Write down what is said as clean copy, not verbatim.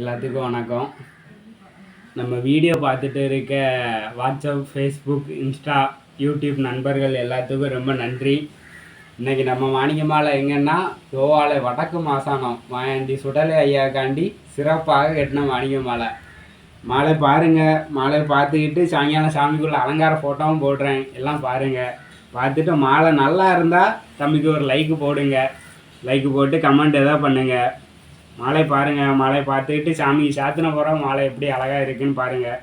எல்லாத்துக்கும் வணக்கம். நம்ம வீடியோ பார்த்துட்டு இருக்க வாட்ஸ்அப், ஃபேஸ்புக், இன்ஸ்டா, யூடியூப் நண்பர்கள் எல்லாத்துக்கும் ரொம்ப நன்றி. இன்றைக்கி நம்ம மாணிக்க மாலை எங்கன்னா கோவாலை வடக்கு மாசானம் மாயாண்டி சுடலை ஐயாக்காண்டி சிறப்பாக கட்டின மாணிக்க மாலை. மாலை பாருங்கள். மாலை பார்த்துக்கிட்டு சாயங்காலம் சாமிக்குள்ளே அலங்கார ஃபோட்டோவும் போடுறேன். எல்லாம் பாருங்கள். பார்த்துட்டு மாலை நல்லா இருந்தால் தம்பிக்கு ஒரு லைக்கு போடுங்க. லைக்கு போட்டு கமெண்ட் எதாவது பண்ணுங்கள். மாலை பாருங்கள். மாலை பார்த்துக்கிட்டு சாமிக்கு சாத்தின போகிறோம். மாலை எப்படி அழகாக இருக்குன்னு பாருங்கள்.